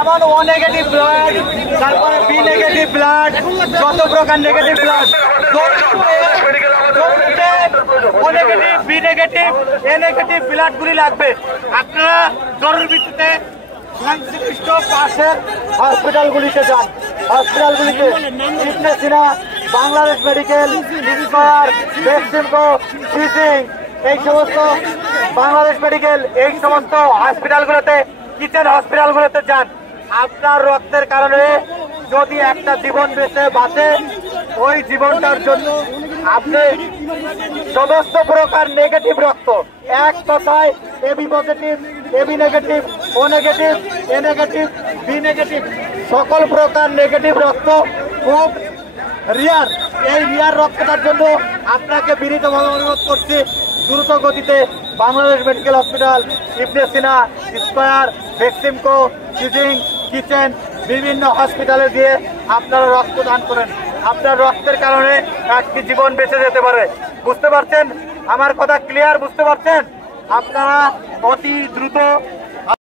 যেমন O negative blood, তারপরে B negative blood, যত প্রকার negative blood, O negative, B negative, A negative ব্লাডগুলি লাগবে। আপনারা জরুরি ভিত্তিতে সংশ্লিষ্ট পাশের হসপিটালগুলিতে যান। হসপিটালগুলিতে Ibn Sina, Bangladesh medical, Square, Beximco, teaching, এই সমস্ত বাংলাদেশ মেডিকেল, এই সমস্ত হসপিটালগুলোতে, কিচেন হসপিটালগুলোতে যান। আপনার রক্তের কারণে যদি একটা জীবন বেঁচে বাঁচে, ওই জীবনটার জন্য আপনি সমস্ত প্রকার নেগেটিভ রক্ত, এক কথায় AB positive, AB negative, O negative, A negative, B negative, সকল প্রকার নেগেটিভ রক্ত খুব রিয়ার। এই রিয়ার রক্তটার জন্য আপনাকে বিনীতভাবে অনুরোধ করছি, দ্রুত গতিতে বাংলাদেশ মেডিকেল হসপিটাল, ইবনে সিনা, স্কয়ার, বেক্সিমকো, টিচিং, কিচেন, বিভিন্ন হসপিটালে দিয়ে আপনারা রক্ত দান করেন। আপনার রক্তের কারণে একটি জীবন বেঁচে যেতে পারে। বুঝতে পারছেন? আমার কথা ক্লিয়ার? বুঝতে পারছেন? আপনারা অতি দ্রুত